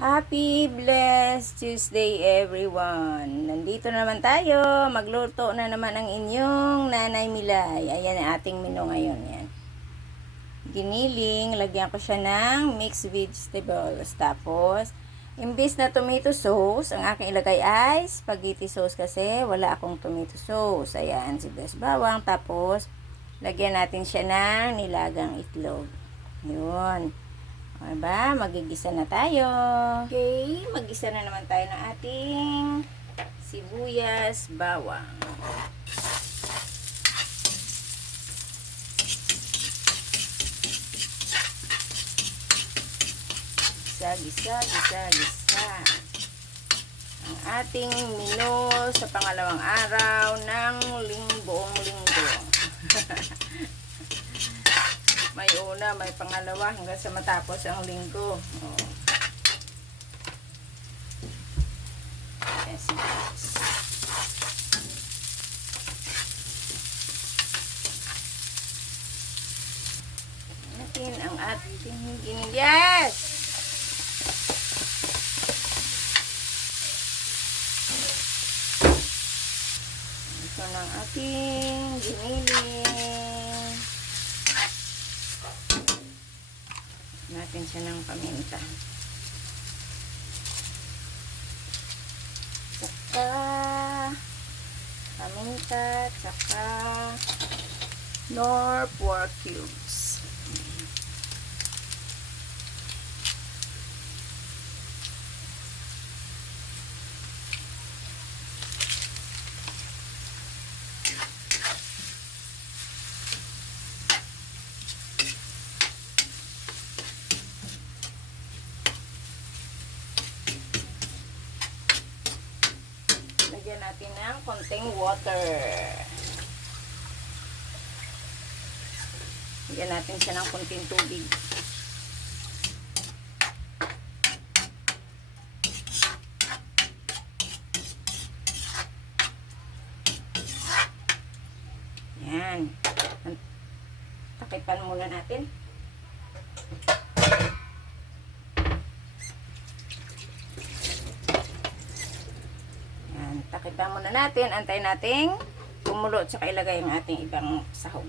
Happy blessed Tuesday everyone. Nandito naman tayo. Magluto na naman ang inyong Nanay Milay. Ayan ang ating menu ngayon. Yan. Giniling. Lagyan ko siya ng mixed vegetables. Tapos, imbis na tomato sauce, ang aking ilagay ay spaghetti sauce kasi wala akong tomato sauce. Ayan, sibuyas bawang. Tapos, lagyan natin siya ng nilagang itlog. Yun. Diba? Magigisa na tayo. Okay, magisa na naman tayo ng ating sibuyas bawang. Gisa. Ang ating menu sa pangalawang araw ng buong linggo. May una, may pangalawa hanggang sa matapos ang linggo. Oh. Yes. Natin ang ating giniling. Yes! Ito na ang ating giniling. Natin siya ng paminta. Tsaka paminta, tsaka nor pork cubes. Lagyan natin ng konting water. Lagyan natin siya ng konting tubig. Yan. Takipan muna natin. Takipan muna natin, antayin nating kumulo at saka ilagay ang ating ibang sahog.